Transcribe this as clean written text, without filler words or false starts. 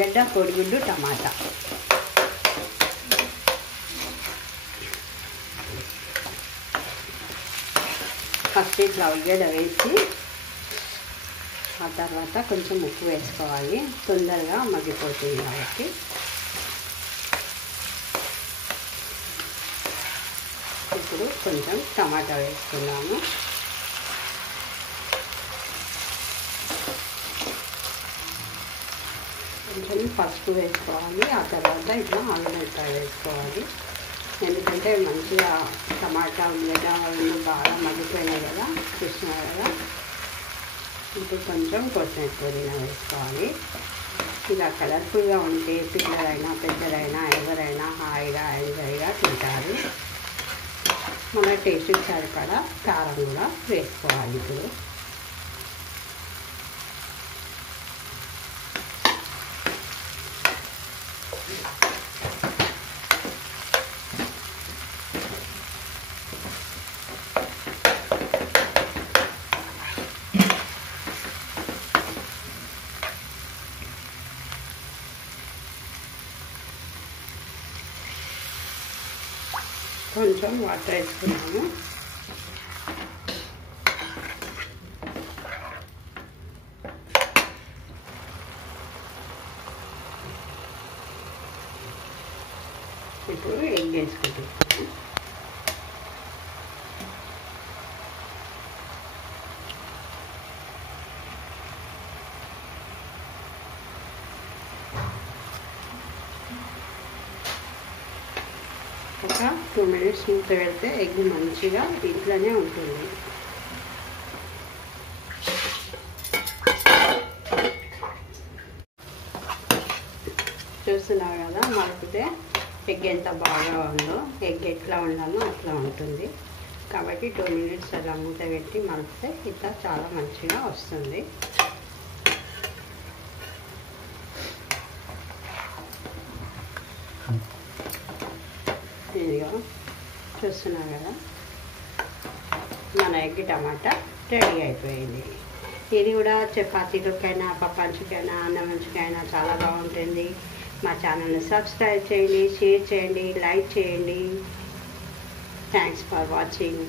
ఉల్లిగడ్డ, కోడిగుడ్డు, టమాటా. ఫస్ట్ ఇట్లా ఉల్లిగడ్డ వేసి ఆ తర్వాత కొంచెం ఉప్పు వేసుకోవాలి, తొందరగా మగ్గిపోతుంది కాబట్టి. ఇప్పుడు కొంచెం టమాటా వేసుకున్నాము. కొంచెం పసుపు వేసుకోవాలి, ఆ తర్వాత ఇట్లా ఆలుగడ్డ వేసుకోవాలి. ఎందుకంటే మంచిగా టమాటా ఉల్లిగడ్డ అవన్నీ బాగా మగ్గిపోయినాయి కదా, చూసినారు కదా. ఇప్పుడు కొంచెం కొత్తిమీర పుదీనా వేసుకోవాలి. ఇలా కలర్ఫుల్గా ఉంటే పిల్లలైనా పెద్దలైనా ఎవరైనా హాయిగా ఎంజాయ్గా తింటారు. మన టేస్ట్కి సరిపడా కారం కూడా వేసుకోవాలి. ఇప్పుడు కొంచెం వాటర్ వేసుకున్నాము. ఇప్పుడు ఎగ్ వేసుకుంటున్నాము. ఒక 2 minutes మూత పెడితే ఎగ్ మంచిగా ఇంట్లోనే ఉంటుంది. చూస్తున్నారు కదా, మరిపితే ఎగ్ ఎంత బాగా ఉందో. ఎగ్ ఎట్లా ఉండాలో అట్లా ఉంటుంది కాబట్టి 2 minutes అలా మూత పెట్టి మలిపితే ఇట్లా చాలా మంచిగా వస్తుంది. ఇదిగో చూస్తున్నారు కదా, మన ఎగ్ టమాటా రెడీ అయిపోయింది. ఇది కూడా చపాతీలకైనా, పప్పాంచుకైనా, అన్నమంచుకైనా చాలా బాగుంటుంది. మా ఛానల్ని సబ్స్క్రైబ్ చేయండి, షేర్ చేయండి, లైక్ చేయండి. Thanks for watching.